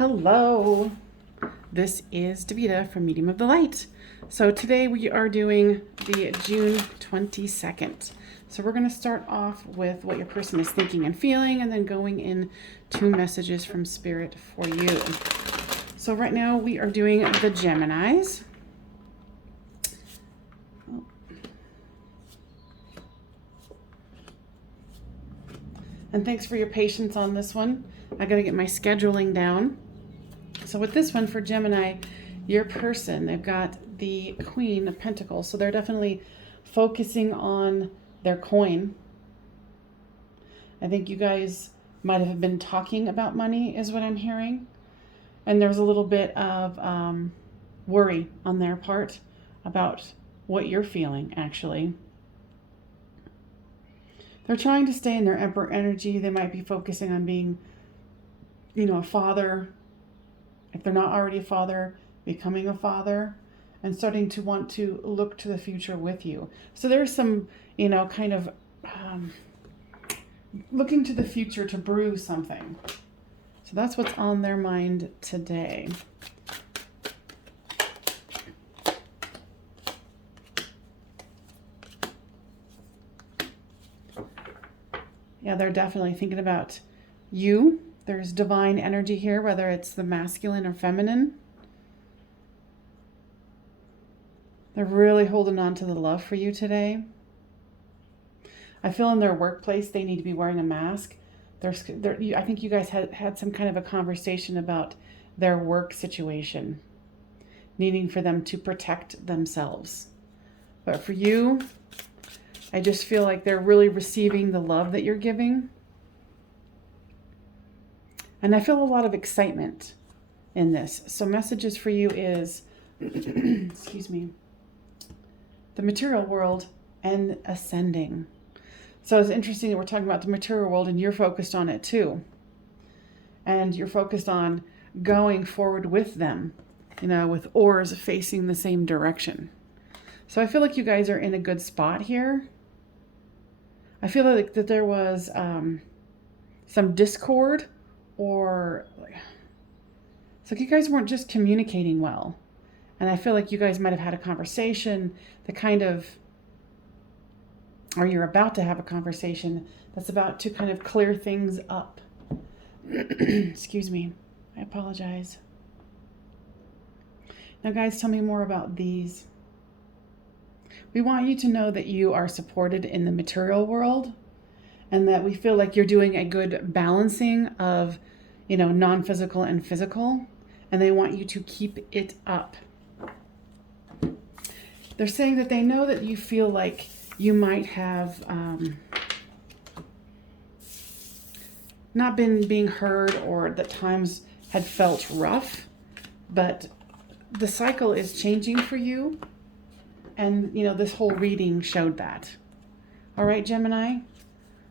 Hello, this is Davita from Medium of the Light. So today we are doing the June 22nd. So we're going to start off with what your person is thinking and feeling, and then going in to messages from Spirit for you. So right now we are doing the Geminis. And thanks for your patience on this one. I got to get my scheduling down. So with this one for Gemini, your person, they've got the Queen of Pentacles. So they're definitely focusing on their coin. I think you guys might have been talking about money is what I'm hearing. And there's a little bit of worry on their part about what you're feeling, actually. They're trying to stay in their Emperor energy. They might be focusing on being, a father. If they're not already a father, becoming a father, and starting to want to look to the future with you. So there's some, kind of looking to the future to brew something. So that's what's on their mind today. Yeah, they're definitely thinking about you. There's divine energy here, whether it's the masculine or feminine. They're really holding on to the love for you today. I feel in their workplace they need to be wearing a mask. I think you guys had some kind of a conversation about their work situation, needing for them to protect themselves. But for you, I just feel like they're really receiving the love that you're giving. And I feel a lot of excitement in this. So messages for you is, excuse me, the material world and ascending. So it's interesting that we're talking about the material world and you're focused on it too. And you're focused on going forward with them, with oars facing the same direction. So I feel like you guys are in a good spot here. I feel like that there was some discord, or it's like you guys weren't just communicating well. And I feel like you guys might have had a conversation or you're about to have a conversation that's about to kind of clear things up. Excuse me. I apologize. Now, guys, tell me more about these. We want you to know that you are supported in the material world, and that we feel like you're doing a good balancing of, non-physical and physical, and they want you to keep it up. They're saying that they know that you feel like you might have not been being heard, or that times had felt rough, but the cycle is changing for you. And, this whole reading showed that. All right, Gemini,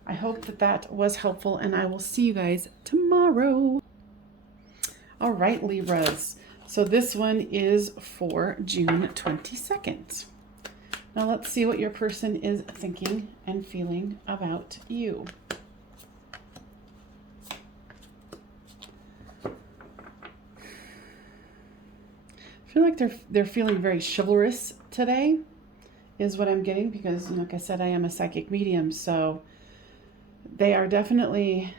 I hope that was helpful, and I will see you guys tomorrow. All right, Libras. So this one is for June 22nd. Now let's see what your person is thinking and feeling about you. I feel like they're feeling very chivalrous today, is what I'm getting, because, like I said, I am a psychic medium, so they are definitely,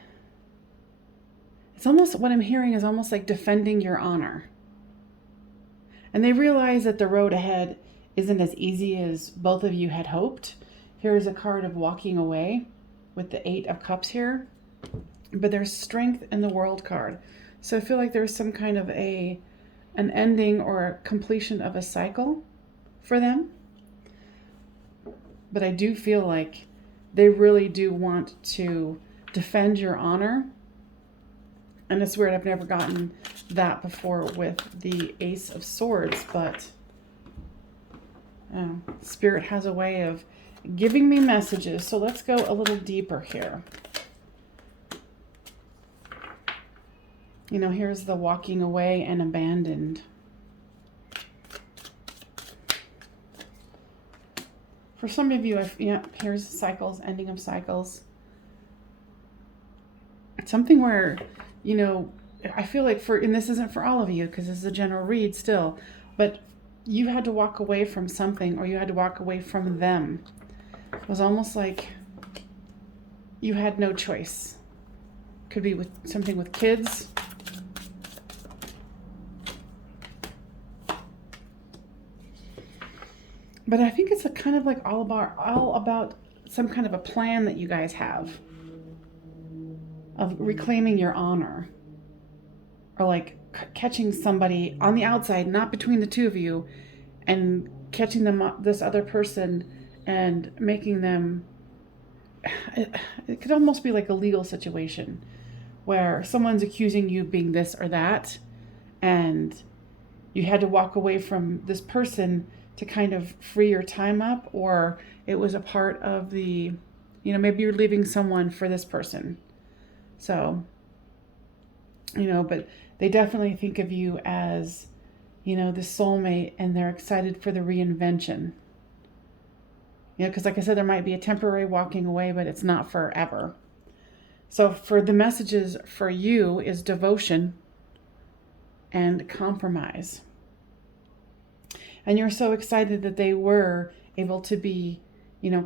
it's almost, what I'm hearing is almost like defending your honor. And they realize that the road ahead isn't as easy as both of you had hoped. Here is a card of walking away with the 8 of Cups here, but there's strength in the World card. So I feel like there's some kind of an ending or a completion of a cycle for them. But I do feel like they really do want to defend your honor. And it's weird, I've never gotten that before with the Ace of Swords, but Spirit has a way of giving me messages. So let's go a little deeper here. Here's the walking away and abandoned. For some of you, here's cycles, ending of cycles. It's something where, I feel like and this isn't for all of you because this is a general read still, but you had to walk away from something, or you had to walk away from them. It was almost like you had no choice. Could be with something with kids. But I think it's a kind of like all about some kind of a plan that you guys have of reclaiming your honor, or like catching somebody on the outside, not between the two of you, and catching this other person and making them. It could almost be like a legal situation where someone's accusing you of being this or that, and you had to walk away from this person to kind of free your time up, or it was a part of the, maybe you're leaving someone for this person. So, but they definitely think of you as, the soulmate, and they're excited for the reinvention. Because like I said, there might be a temporary walking away, but it's not forever. So for the messages for you is devotion and compromise. And you're so excited that they were able to be,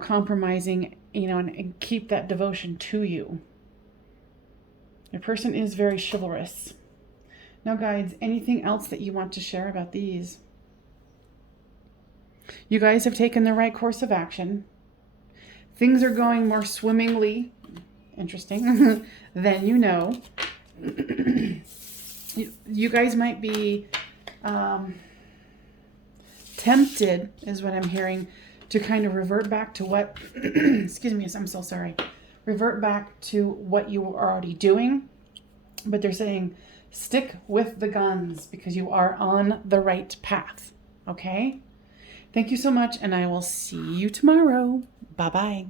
compromising, and keep that devotion to you. Your person is very chivalrous. Now, guides, anything else that you want to share about these? You guys have taken the right course of action. Things are going more swimmingly, interesting, than you know. You guys might be tempted, is what I'm hearing, to kind of revert back to what, excuse me, I'm so sorry, revert back to what you were already doing. But they're saying, stick with the guns because you are on the right path. Okay? Thank you so much, and I will see you tomorrow. Bye-bye.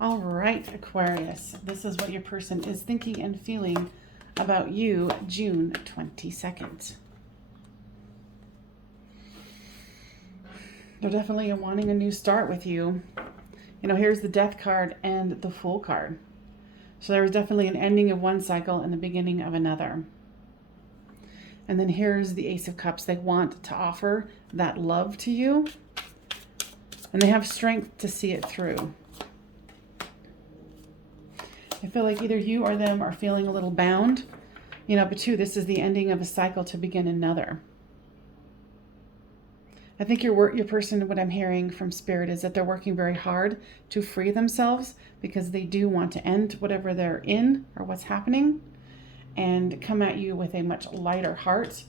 All right, Aquarius. This is what your person is thinking and feeling about you, June 22nd. They're definitely wanting a new start with you. Here's the Death card and the Fool card. So there was definitely an ending of one cycle and the beginning of another. And then here's the Ace of Cups. They want to offer that love to you, and they have strength to see it through. I feel like either you or them are feeling a little bound, but too, this is the ending of a cycle to begin another. I think your person, what I'm hearing from Spirit, is that they're working very hard to free themselves because they do want to end whatever they're in or what's happening and come at you with a much lighter heart.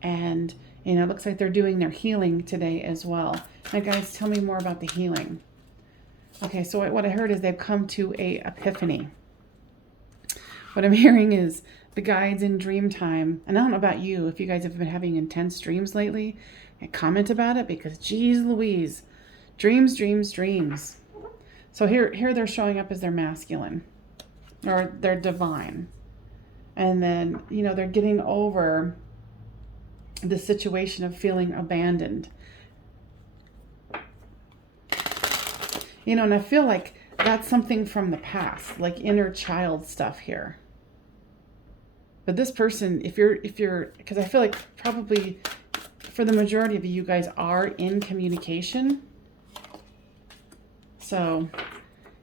And, it looks like they're doing their healing today as well. Now, guys, tell me more about the healing. Okay, so what I heard is they've come to a epiphany. What I'm hearing is the guides in dream time, and I don't know about you, if you guys have been having intense dreams lately, and comment about it, because geez Louise, dreams. So here they're showing up as their masculine, or their divine. And then, they're getting over the situation of feeling abandoned. And I feel like that's something from the past, like inner child stuff here. But this person, if you're, because I feel like probably for the majority of you guys are in communication. So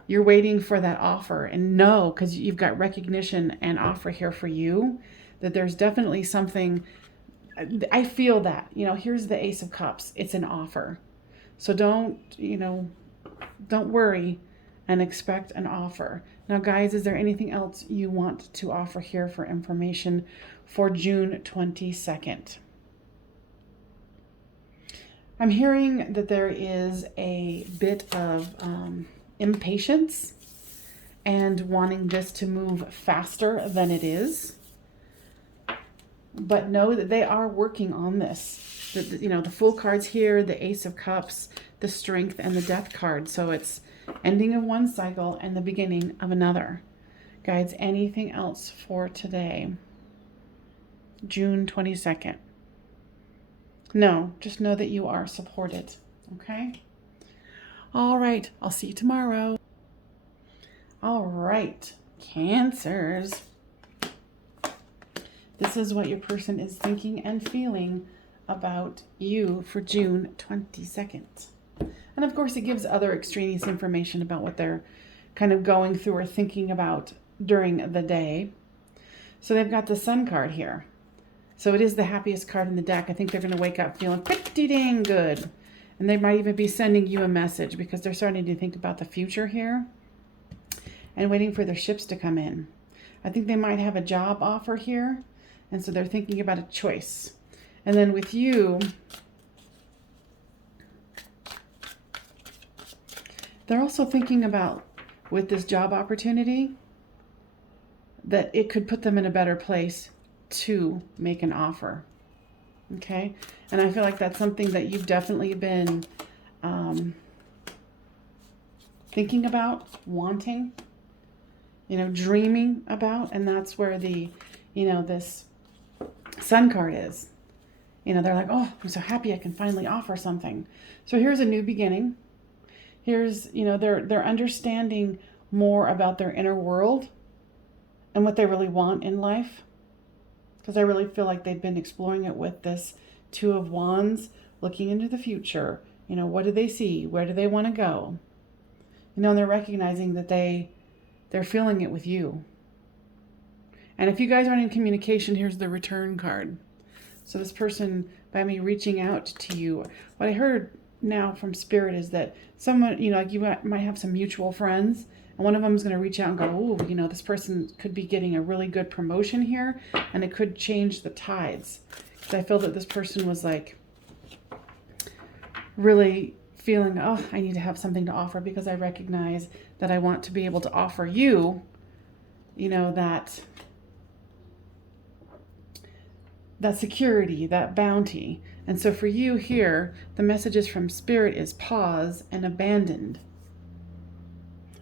you're waiting for that offer, and know, because you've got recognition and offer here for you, that there's definitely something. I feel that, here's the Ace of Cups. It's an offer. So don't worry and expect an offer. Now, guys, is there anything else you want to offer here for information for June 22nd? I'm hearing that there is a bit of impatience and wanting this to move faster than it is. But know that they are working on this. The Fool card's here, the Ace of Cups, the Strength, and the Death card. So it's ending of one cycle and the beginning of another. Guides, anything else for today? June 22nd. No, just know that you are supported. Okay? All right. I'll see you tomorrow. All right. Cancers. This is what your person is thinking and feeling about you for June 22nd. And of course, it gives other extraneous information about what they're kind of going through or thinking about during the day. So they've got the Sun card here. So it is the happiest card in the deck. I think they're going to wake up feeling pretty dang good. And they might even be sending you a message because they're starting to think about the future here and waiting for their ships to come in. I think they might have a job offer here. And so they're thinking about a choice. And then with you, they're also thinking about, with this job opportunity, that it could put them in a better place to make an offer. Okay? And I feel like that's something that you've definitely been thinking about, wanting, dreaming about. And that's where the, this Sun card is. They're like, oh, I'm so happy I can finally offer something. So here's a new beginning. Here's, they're understanding more about their inner world and what they really want in life. Because I really feel like they've been exploring it with this Two of Wands, looking into the future. What do they see? Where do they want to go? And they're recognizing that they're feeling it with you. And if you guys aren't in communication, here's the Return card. So this person, by me reaching out to you, what I heard now from Spirit is that someone, like you might have some mutual friends, and one of them is going to reach out and go, oh, this person could be getting a really good promotion here, and it could change the tides. Because I feel that this person was like really feeling, oh, I need to have something to offer because I recognize that I want to be able to offer you, that security, that bounty. And so for you here, the messages from Spirit is pause and abandoned.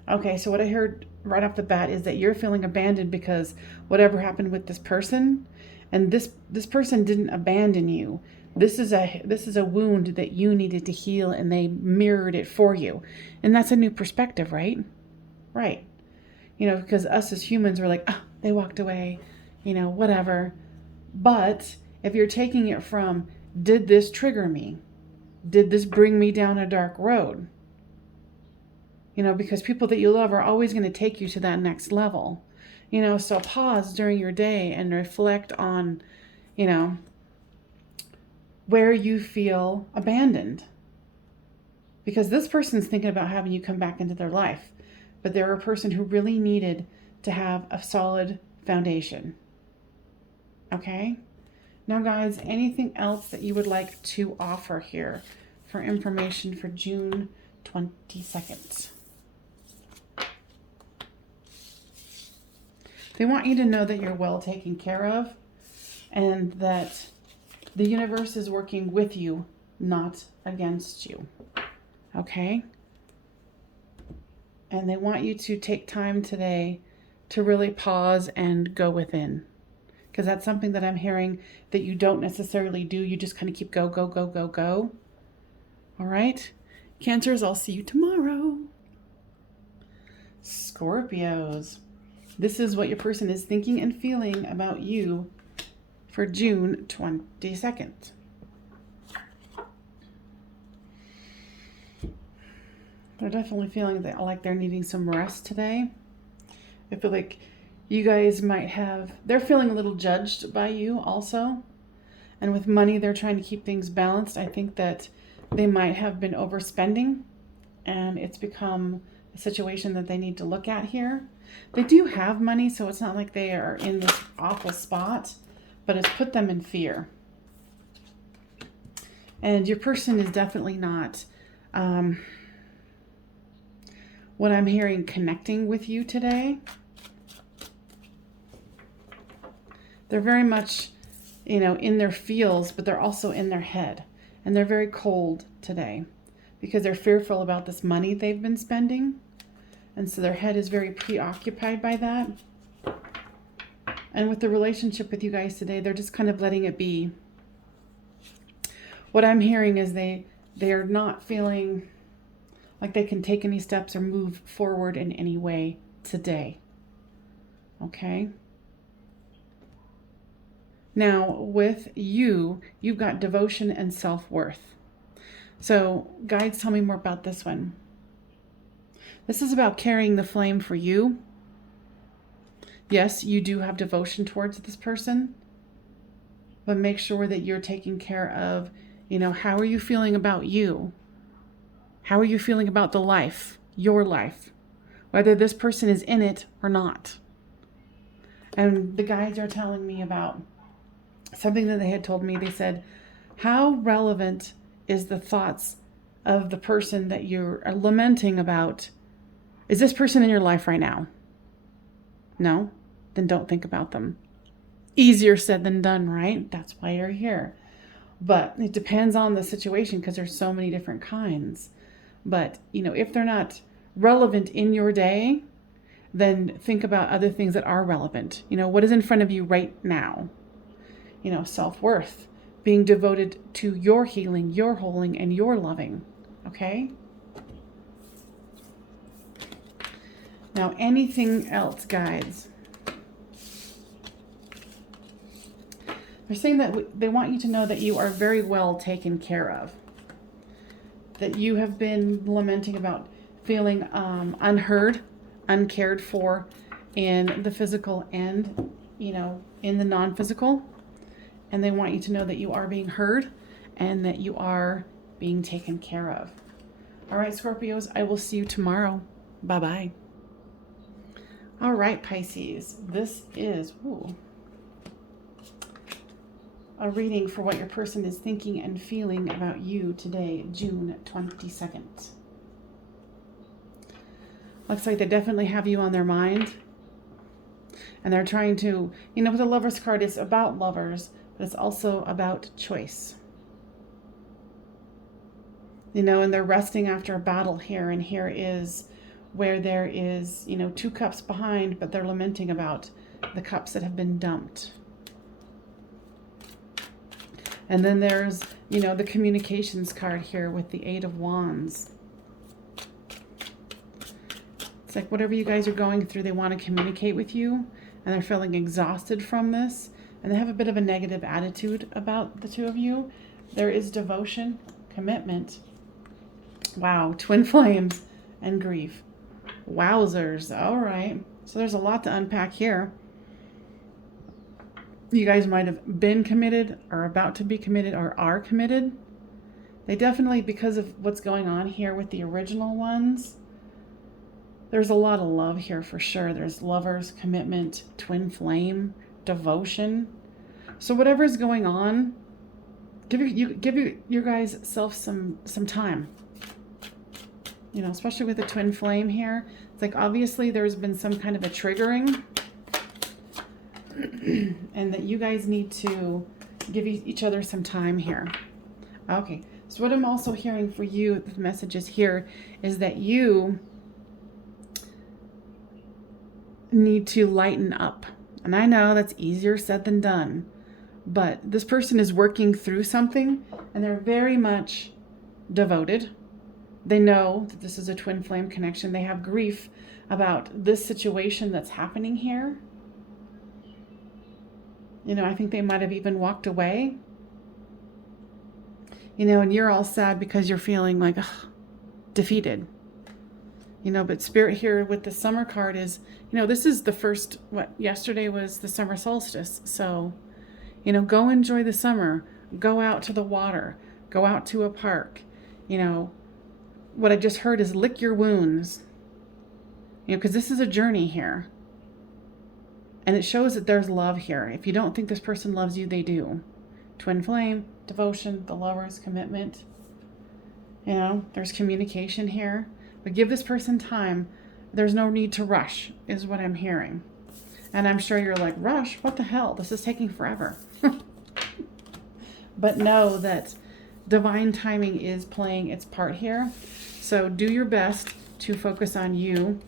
Okay, so what I heard right off the bat is that you're feeling abandoned because whatever happened with this person, and this person didn't abandon you. This is a wound that you needed to heal, and they mirrored it for you. And that's a new perspective, right? Right. Because us as humans are like, oh, they walked away, whatever. But if you're taking it from, did this trigger me? Did this bring me down a dark road? Because people that you love are always going to take you to that next level. So pause during your day and reflect on, where you feel abandoned. Because this person's thinking about having you come back into their life. But they're a person who really needed to have a solid foundation. Okay? Now, guys, anything else that you would like to offer here for information for June 22nd? They want you to know that you're well taken care of and that the universe is working with you, not against you. Okay? And they want you to take time today to really pause and go within. Because that's something that I'm hearing that you don't necessarily do. You just kind of keep go, go, go, go, go. All right? Cancers, I'll see you tomorrow. Scorpios. This is what your person is thinking and feeling about you for June 22nd. They're definitely feeling like they're needing some rest today. I feel like you guys might have, they're feeling a little judged by you also. And with money, they're trying to keep things balanced. I think that they might have been overspending and it's become a situation that they need to look at here. They do have money, so it's not like they are in this awful spot, but it's put them in fear. And your person is definitely not, what I'm hearing, connecting with you today. They're very much, in their feels, but they're also in their head. And they're very cold today because they're fearful about this money they've been spending. And so their head is very preoccupied by that. And with the relationship with you guys today, they're just kind of letting it be. What I'm hearing is they are not feeling like they can take any steps or move forward in any way today. Okay? Now, with you, you've got devotion and self-worth. So, guides, tell me more about this one. This is about carrying the flame for you. Yes, you do have devotion towards this person, but make sure that you're taking care of, how are you feeling about you? How are you feeling about the life, your life, whether this person is in it or not? And the guides are telling me about something that they had told me. They said, how relevant is the thoughts of the person that you're lamenting about? Is this person in your life right now? No? Then don't think about them. Easier said than done, right? That's why you're here. But it depends on the situation because there's so many different kinds. But, if they're not relevant in your day, then think about other things that are relevant. What is in front of you right now? Self-worth, being devoted to your healing, your holding, and your loving. Okay? Now, anything else, guides? They're saying that they want you to know that you are very well taken care of. That you have been lamenting about feeling unheard, uncared for in the physical and, in the non-physical. And they want you to know that you are being heard and that you are being taken care of. All right, Scorpios, I will see you tomorrow. Bye-bye. All right, Pisces, this is a reading for what your person is thinking and feeling about you today, June 22nd. Looks like they definitely have you on their mind. And they're trying to, with the Lover's card, it's about lovers, but it's also about choice. And they're resting after a battle here. And here is where there is, 2 cups behind, but they're lamenting about the cups that have been dumped. And then there's, the communications card here with the 8 of Wands. It's like whatever you guys are going through, they want to communicate with you, and they're feeling exhausted from this, and they have a bit of a negative attitude about the two of you. There is devotion, commitment. Wow, twin flames and grief. Wowzers. All right. So there's a lot to unpack here. You guys might have been committed or about to be committed or are committed. They definitely, because of what's going on here with the original ones, there's a lot of love here for sure. There's lovers, commitment, twin flame, devotion. So whatever's going on, give your guys self some time. Especially with the twin flame here. It's like obviously there's been some kind of a triggering. And that you guys need to give each other some time here. Okay, so what I'm also hearing for you, the messages here, is that you need to lighten up. And I know that's easier said than done, but this person is working through something and they're very much devoted. They know that this is a twin flame connection. They have grief about this situation that's happening here. I think they might have even walked away. And you're all sad because you're feeling like defeated. But Spirit here with the Summer card is, this is the first, yesterday was the summer solstice. So, go enjoy the summer. Go out to the water. Go out to a park. What I just heard is lick your wounds. Because this is a journey here. And it shows that there's love here. If you don't think this person loves you, they do. Twin flame, devotion, the lovers, commitment. There's communication here. But give this person time. There's no need to rush, is what I'm hearing. And I'm sure you're like, rush? What the hell? This is taking forever. But know that divine timing is playing its part here. So do your best to focus on you.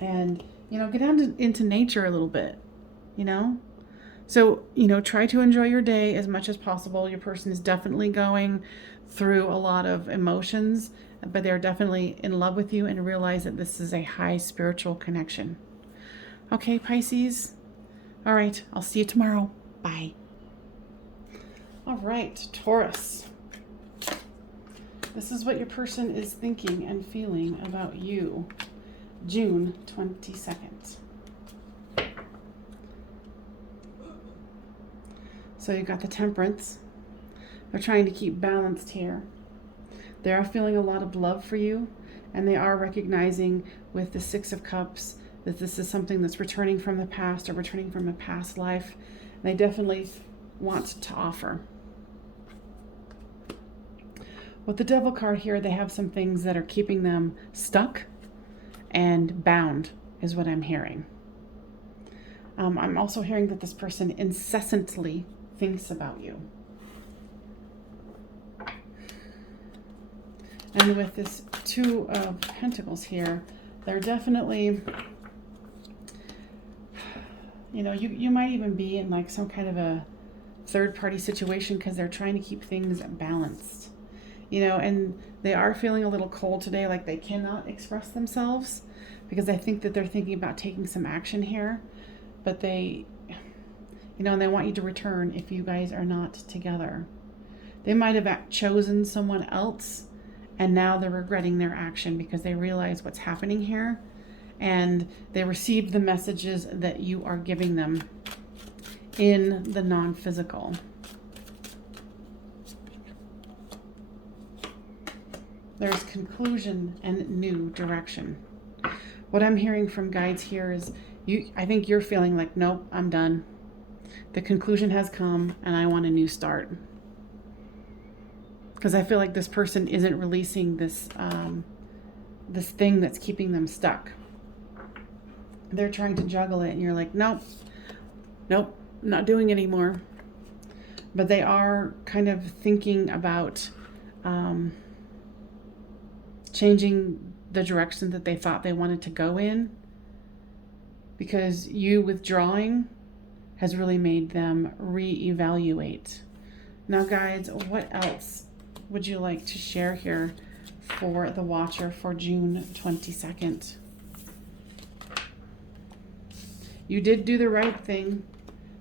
And get out into nature a little bit, So, try to enjoy your day as much as possible. Your person is definitely going through a lot of emotions, but they're definitely in love with you and realize that this is a high spiritual connection. Okay, Pisces. All right, I'll see you tomorrow. Bye. All right, Taurus. This is what your person is thinking and feeling about you, June 22nd. So you got the Temperance. They're trying to keep balanced here. They are feeling a lot of love for you, and they are recognizing with the Six of Cups that this is something that's returning from the past or returning from a past life. And they definitely want to offer. With the Devil card here, they have some things that are keeping them stuck and bound, is what I'm hearing. I'm also hearing that this person incessantly thinks about you. And with this Two of Pentacles here, they're definitely, you know, you might even be in like some kind of a third-party situation because they're trying to keep things balanced. You know, and they are feeling a little cold today, like they cannot express themselves because I think that they're thinking about taking some action here. But they, you know, and they want you to return if you guys are not together. They might have chosen someone else, and now they're regretting their action because they realize what's happening here, and they received the messages that you are giving them in the non-physical. There's conclusion and new direction. What I'm hearing from guides here is I think you're feeling like, nope, I'm done. The conclusion has come and I want a new start. Because I feel like this person isn't releasing this this thing that's keeping them stuck. They're trying to juggle it and you're like, nope, not doing it anymore. But they are kind of thinking about changing the direction that they thought they wanted to go in, because you withdrawing has really made them reevaluate. Now, guides, what else would you like to share here for the Watcher for June 22nd? You did do the right thing.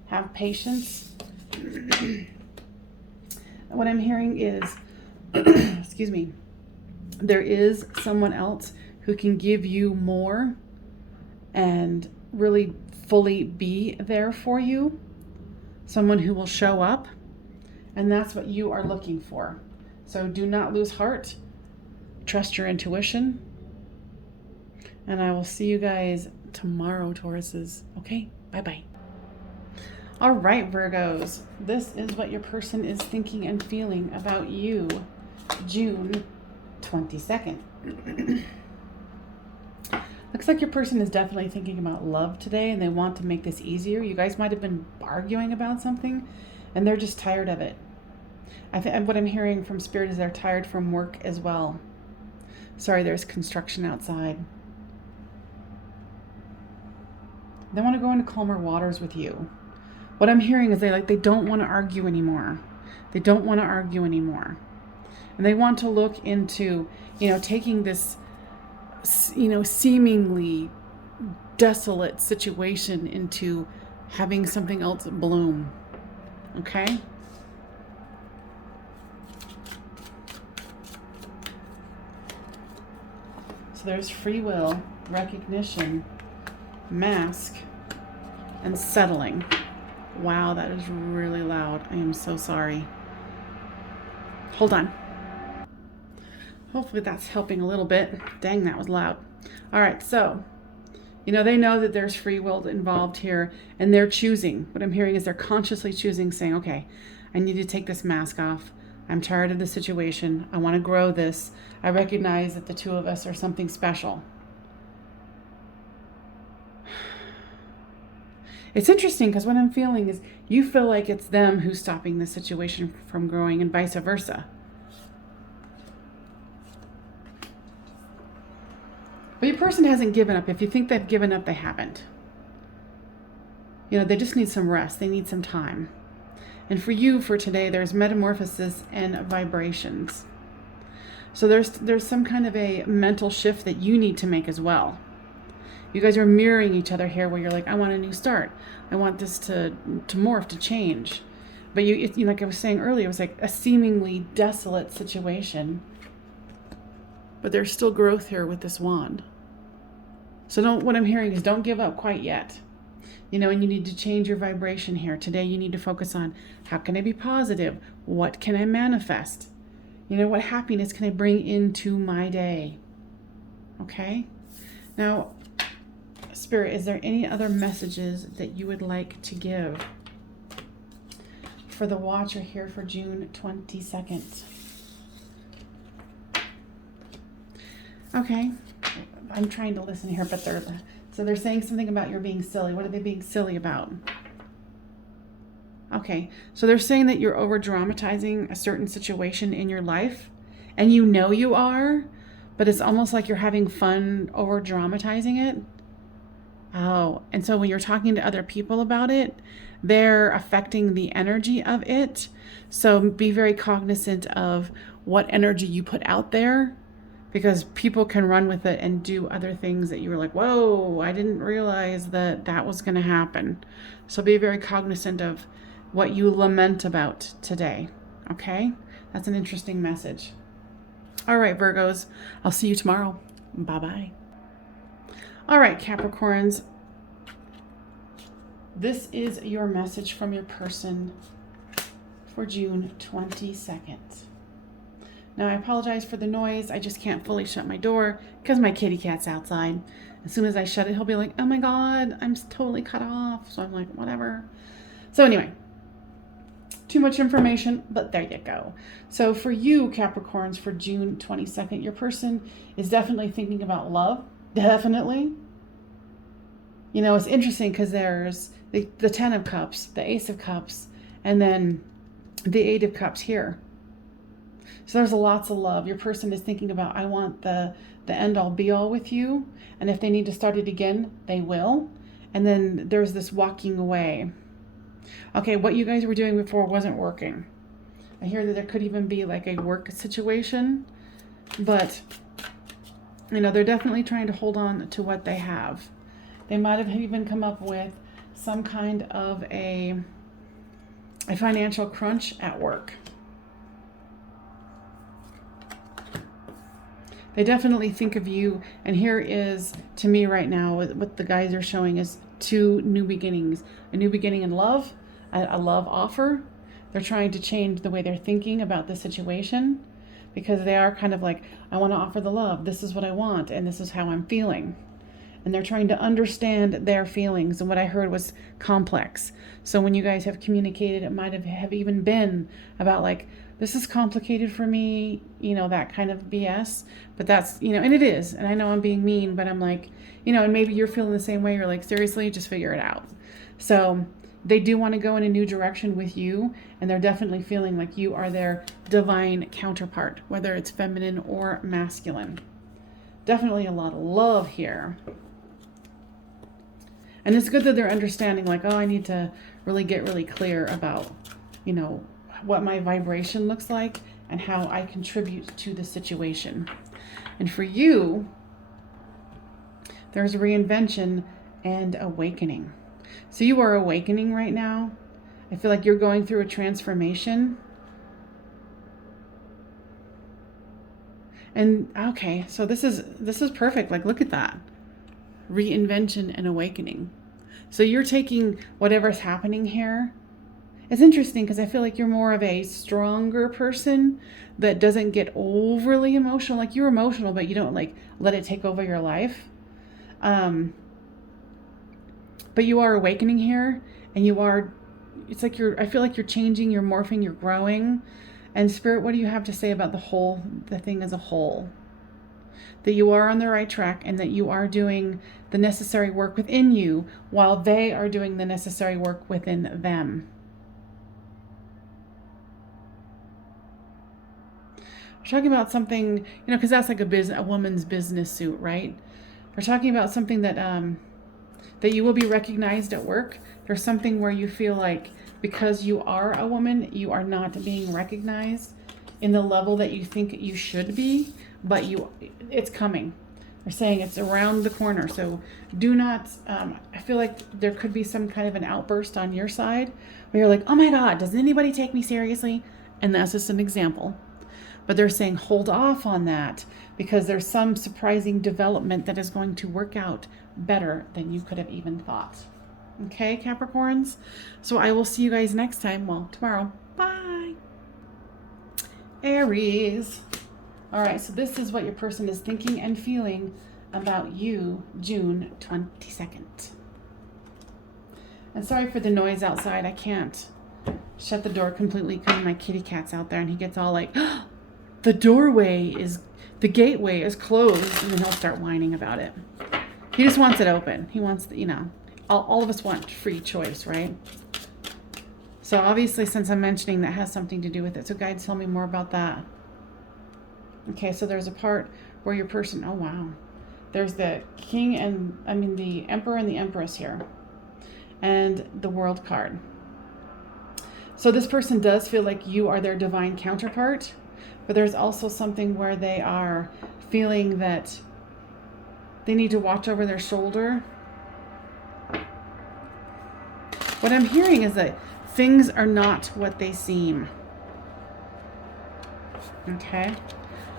Have patience. What I'm hearing is, excuse me, there is someone else who can give you more and really fully be there for you. Someone who will show up, and that's what you are looking for. So do not lose heart. Trust your intuition. And I will see you guys tomorrow, Tauruses. Okay, bye-bye. All right, Virgos. This is what your person is thinking and feeling about you, June 22nd. Looks like your person is definitely thinking about love today, and they want to make this easier. You guys might have been arguing about something, and they're just tired of it. I think what I'm hearing from Spirit is they're tired from work as well. Sorry, there's construction outside. They want to go into calmer waters with you. What I'm hearing is they don't want to argue anymore. They don't want to argue anymore. And they want to look into, taking this, seemingly desolate situation into having something else bloom. Okay? So there's free will, recognition, mask, and settling. Wow, that is really loud. I am so sorry. Hold on. Hopefully that's helping a little bit. Dang, that was loud. All right, so, they know that there's free will involved here, and they're choosing. What I'm hearing is they're consciously choosing, saying, okay, I need to take this mask off. I'm tired of the situation. I want to grow this. I recognize that the two of us are something special. It's interesting because what I'm feeling is you feel like it's them who's stopping the situation from growing and vice versa. But your person hasn't given up. If you think they've given up, they haven't. They just need some rest. They need some time. And for you, for today, there's metamorphosis and vibrations. So there's some kind of a mental shift that you need to make as well. You guys are mirroring each other here where you're like, I want a new start. I want this to morph, to change. But like I was saying earlier, it was like a seemingly desolate situation. But there's still growth here with this wand. So what I'm hearing is don't give up quite yet. And you need to change your vibration here. Today you need to focus on, how can I be positive? What can I manifest? What happiness can I bring into my day? Okay? Now, Spirit, is there any other messages that you would like to give for the watcher here for June 22nd? Okay. I'm trying to listen here, but they're saying something about you're being silly. What are they being silly about? Okay, so they're saying that you're over dramatizing a certain situation in your life, and you are, but it's almost like you're having fun over dramatizing it. Oh, and so when you're talking to other people about it, they're affecting the energy of it. So be very cognizant of what energy you put out there, because people can run with it and do other things that you were like, whoa, I didn't realize that was going to happen. So be very cognizant of what you lament about today. Okay? That's an interesting message. All right, Virgos, I'll see you tomorrow. Bye-bye. All right, Capricorns, this is your message from your person for June 22nd. Now, I apologize for the noise. I just can't fully shut my door because my kitty cat's outside. As soon as I shut it, he'll be like, oh my God, I'm totally cut off. So I'm like, whatever. So anyway, too much information, but there you go. So for you, Capricorns, for June 22nd, your person is definitely thinking about love. Definitely. It's interesting because there's the 10 of Cups, the Ace of Cups, and then the 8 of Cups here. So there's lots of love. Your person is thinking about, I want the end all be all with you. And if they need to start it again, they will. And then there's this walking away. Okay, what you guys were doing before wasn't working. I hear that there could even be like a work situation. But, they're definitely trying to hold on to what they have. They might have even come up with some kind of a financial crunch at work. They definitely think of you, and here is, to me right now, what the guys are showing is 2 new beginnings. A new beginning in love, a love offer. They're trying to change the way they're thinking about the situation, because they are kind of like, I want to offer the love. This is what I want, and this is how I'm feeling. And they're trying to understand their feelings, and what I heard was complex. So when you guys have communicated, it might have even been about like, this is complicated for me, that kind of BS. But that's, and it is. And I know I'm being mean, but I'm like, and maybe you're feeling the same way. You're like, seriously, just figure it out. So they do want to go in a new direction with you. And they're definitely feeling like you are their divine counterpart, whether it's feminine or masculine. Definitely a lot of love here. And it's good that they're understanding like, oh, I need to really get really clear about, what my vibration looks like and how I contribute to the situation. And for you, there's reinvention and awakening. So you are awakening right now. I feel like you're going through a transformation. And okay, so this is perfect. Like, look at that. Reinvention and awakening. So you're taking whatever's happening here. It's interesting because I feel like you're more of a stronger person that doesn't get overly emotional. Like, you're emotional, but you don't like let it take over your life. But you are awakening here, and it's like I feel like you're changing, you're morphing, you're growing. And Spirit, what do you have to say about the thing as a whole? That you are on the right track, and that you are doing the necessary work within you while they are doing the necessary work within them. We're talking about something, because that's like a woman's business suit, right? We're talking about something that you will be recognized at work. There's something where you feel like because you are a woman, you are not being recognized in the level that you think you should be, but it's coming. They're saying it's around the corner. So do not, I feel like there could be some kind of an outburst on your side where you're like, oh my God, does anybody take me seriously? And that's just an example. But they're saying hold off on that because there's some surprising development that is going to work out better than you could have even thought. Okay, Capricorns? So I will see you guys next time. Well, tomorrow. Bye. Aries. All right, so this is what your person is thinking and feeling about you, June 22nd. And sorry for the noise outside. I can't shut the door completely because my kitty cat's out there and he gets all like, oh, the gateway is closed, and then he'll start whining about it. He just wants it open. He wants, all of us want free choice, right? So obviously, since I'm mentioning that has something to do with it. So guides, tell me more about that. Okay, so there's a part where your person, oh wow. There's the king and, the emperor and the empress here. And the world card. So this person does feel like you are their divine counterpart. But there's also something where they are feeling that they need to watch over their shoulder. What I'm hearing is that things are not what they seem. Okay.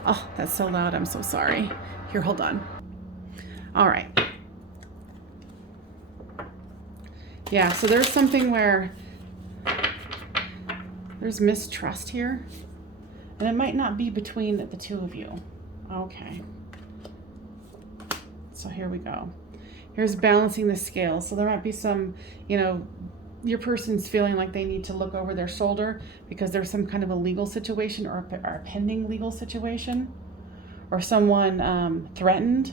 Oh, that's so loud. I'm so sorry. Here, hold on. All right. Yeah, so there's something where there's mistrust here. And it might not be between the two of you. Okay. So here we go. Here's balancing the scales. So there might be some, your person's feeling like they need to look over their shoulder because there's some kind of a legal situation or a pending legal situation or someone threatened.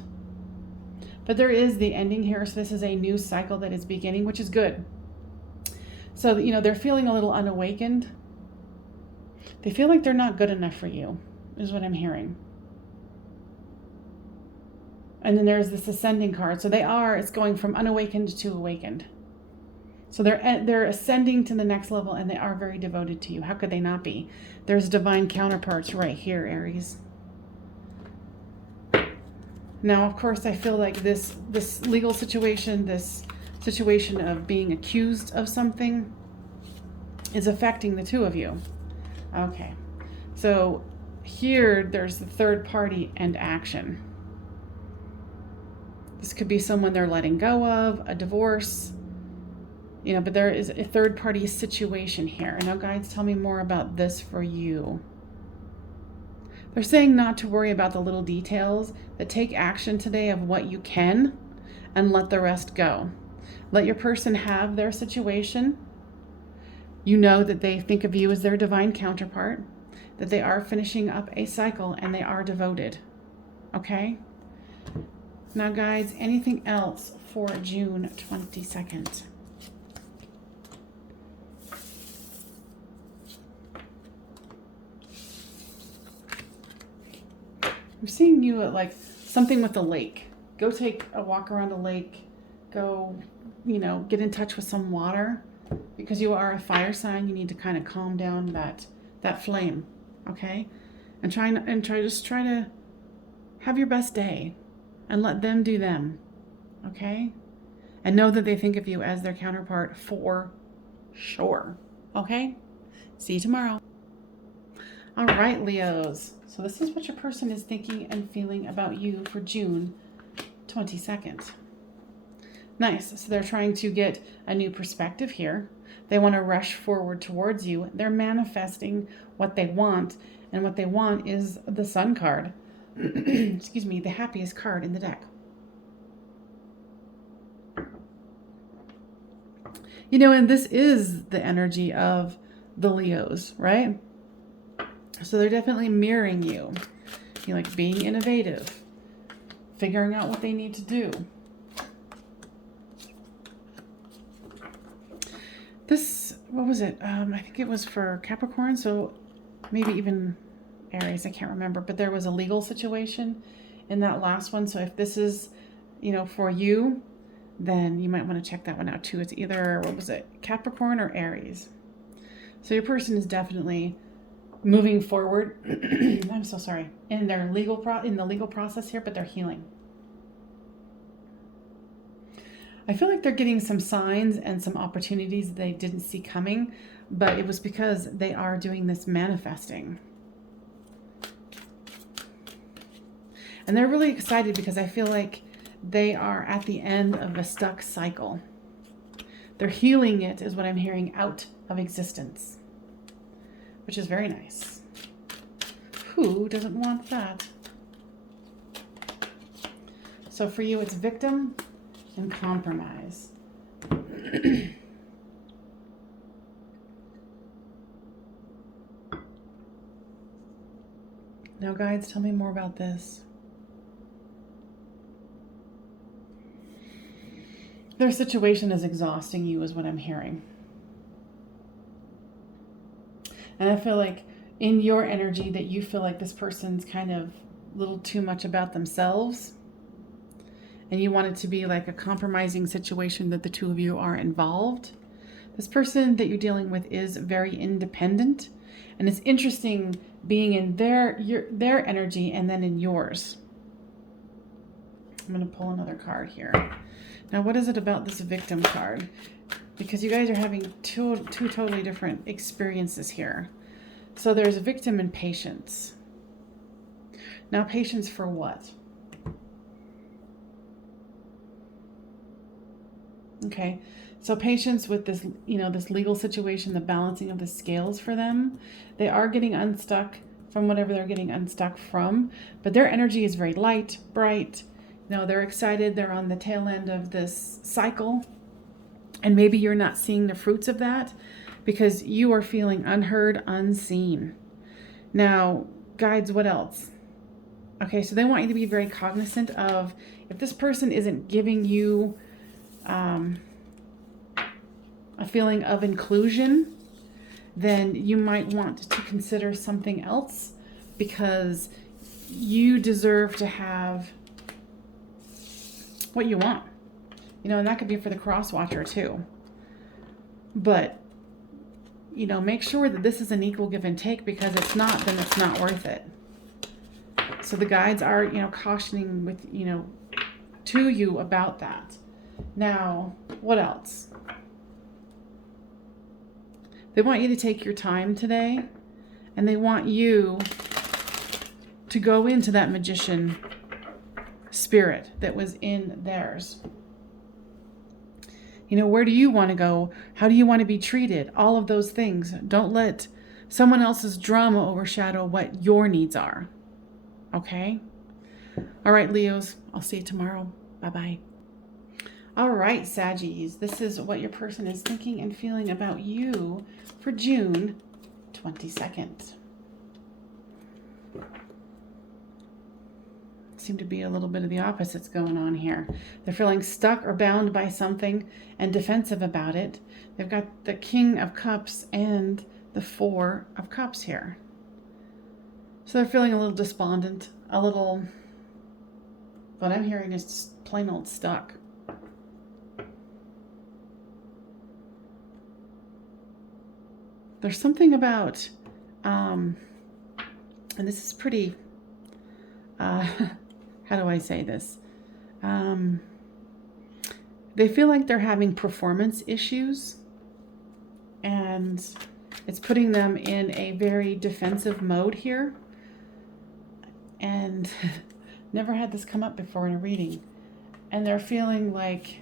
But there is the ending here. So this is a new cycle that is beginning, which is good. So, they're feeling a little unawakened. They feel like they're not good enough for you, is what I'm hearing. And then there's this ascending card. So it's going from unawakened to awakened. So they're ascending to the next level and they are very devoted to you. How could they not be? There's divine counterparts right here, Aries. Now, of course, I feel like this legal situation, this situation of being accused of something is affecting the two of you. Okay, so here there's the third party and action. This could be someone they're letting go of, a divorce, but there is a third party situation here. And now guides, tell me more about this for you. They're saying not to worry about the little details, but take action today of what you can and let the rest go. Let your person have their situation. You know that they think of you as their divine counterpart, that they are finishing up a cycle and they are devoted. Okay? Now, guys, anything else for June 22nd? I'm seeing you at like something with a lake. Go take a walk around a lake. Go, get in touch with some water. Because you are a fire sign, you need to kind of calm down that flame, okay? And try to have your best day and let them do them, okay? And know that they think of you as their counterpart for sure, okay? See you tomorrow. All right, Leos. So this is what your person is thinking and feeling about you for June 22nd. Nice. So they're trying to get a new perspective here. They want to rush forward towards you. They're manifesting what they want. And what they want is the Sun card. Excuse me, the happiest card in the deck. And this is the energy of the Leos, right? So they're definitely mirroring you. Like being innovative, figuring out what they need to do. This, what was it? I think it was for Capricorn, so maybe even Aries, I can't remember. But there was a legal situation in that last one. So if this is, for you, then you might want to check that one out too. It's either, what was it, Capricorn or Aries. So your person is definitely moving forward. I'm so sorry. In the legal process here, but they're healing. I feel like they're getting some signs and some opportunities they didn't see coming, but it was because they are doing this manifesting. And they're really excited because I feel like they are at the end of a stuck cycle. They're healing it, is what I'm hearing, out of existence, which is very nice. Who doesn't want that? So for you, it's victim and compromise. Now, guides, tell me more about this. Their situation is exhausting you, is what I'm hearing. And I feel like in your energy that you feel like this person's kind of a little too much about themselves. And you want it to be like a compromising situation that the two of you are involved. This person that you're dealing with is very independent. And it's interesting being in their energy and then in yours. I'm going to pull another card here. Now, what is it about this victim card? Because you guys are having two totally different experiences here. So there's a victim and patience. Now, patience for what? Okay, so patience with this, this legal situation, the balancing of the scales for them. They are getting unstuck from whatever they're getting unstuck from, but their energy is very light, bright. They're excited. They're on the tail end of this cycle. And maybe you're not seeing the fruits of that because you are feeling unheard, unseen. Now, guides, what else? Okay, so they want you to be very cognizant of if this person isn't giving you a feeling of inclusion, then you might want to consider something else because you deserve to have what you want. And that could be for the cross watcher too. But, make sure that this is an equal give and take, because it's not, then it's not worth it. So the guides are, cautioning with, to you about that. Now, what else? They want you to take your time today, and they want you to go into that magician spirit that was in theirs. Where do you want to go? How do you want to be treated? All of those things. Don't let someone else's drama overshadow what your needs are. Okay? All right, Leos. I'll see you tomorrow. Bye-bye. All right, Saggies. This is what your person is thinking and feeling about you for June 22nd. Seem to be a little bit of the opposites going on here. They're feeling stuck or bound by something and defensive about it. They've got the King of Cups and the Four of Cups here. So they're feeling a little despondent, a little, what I'm hearing is just plain old stuck. There's something about, and this is pretty, how do I say this? They feel like they're having performance issues, and it's putting them in a very defensive mode here. And never had this come up before in a reading. And they're feeling like,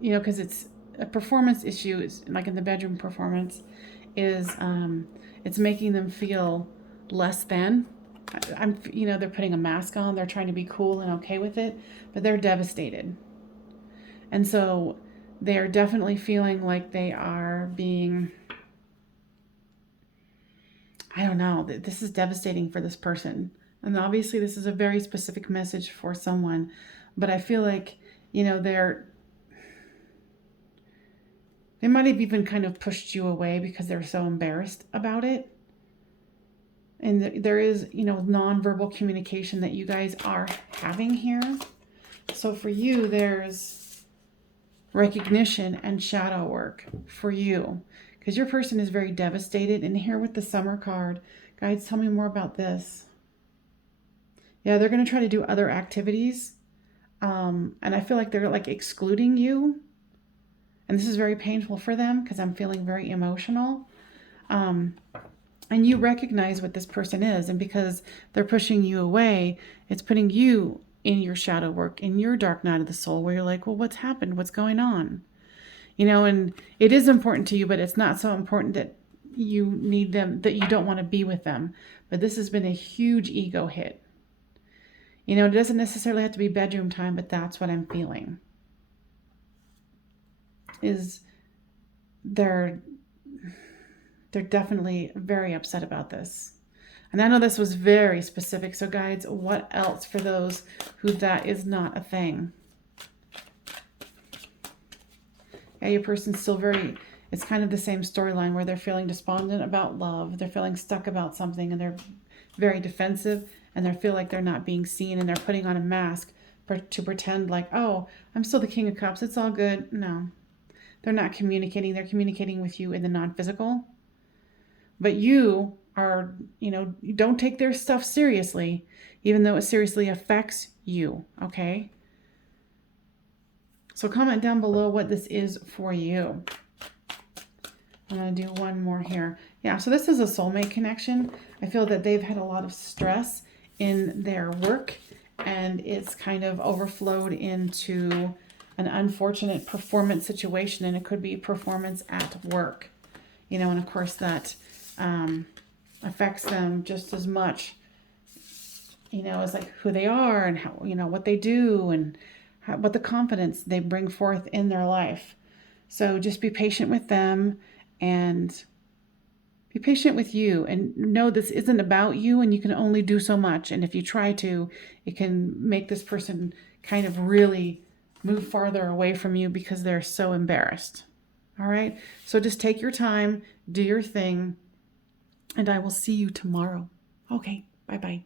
because it's a performance issue, it's like in the bedroom performance, is it's making them feel less than. They're putting a mask on, they're trying to be cool and okay with it, but they're devastated. And so they're definitely feeling like they are being, I don't know, this is devastating for this person. And obviously this is a very specific message for someone, but I feel like, they might have even kind of pushed you away because they're so embarrassed about it. And there is, nonverbal communication that you guys are having here. So for you, there's recognition and shadow work for you, because your person is very devastated. And here with the Summer card, guides, tell me more about this. Yeah, they're going to try to do other activities. And I feel like they're like excluding you. And this is very painful for them because I'm feeling very emotional. And you recognize what this person is. And because they're pushing you away, it's putting you in your shadow work, in your dark night of the soul, where you're like, well, what's happened? What's going on? You know, and it is important to you, but it's not so important that you need them, that you don't want to be with them. But this has been a huge ego hit. You know, it doesn't necessarily have to be bedroom time, but that's what I'm feeling. Is they're definitely very upset about this. And I know this was very specific. So guides, what else for those who that is not a thing? Yeah, your person's still very, it's kind of the same storyline where they're feeling despondent about love. They're feeling stuck about something and they're very defensive and they feel like they're not being seen and they're putting on a mask to pretend like, oh, I'm still the King of Cups. It's all good. No, they're not communicating. They're communicating with you in the non-physical. But you are, you know, you don't take their stuff seriously, even though it seriously affects you, okay? So comment down below what this is for you. I'm going to do one more here. Yeah, so this is a soulmate connection. I feel that they've had a lot of stress in their work, and it's kind of overflowed into an unfortunate performance situation, and it could be performance at work. You know, and of course that affects them just as much, you know, as like who they are and how, you know, what they do and what the confidence they bring forth in their life. So just be patient with them and be patient with you, and know this isn't about you and you can only do so much. And if you try to, it can make this person kind of really move farther away from you because they're so embarrassed. All right. So just take your time, do your thing, and I will see you tomorrow. Okay. Bye-bye.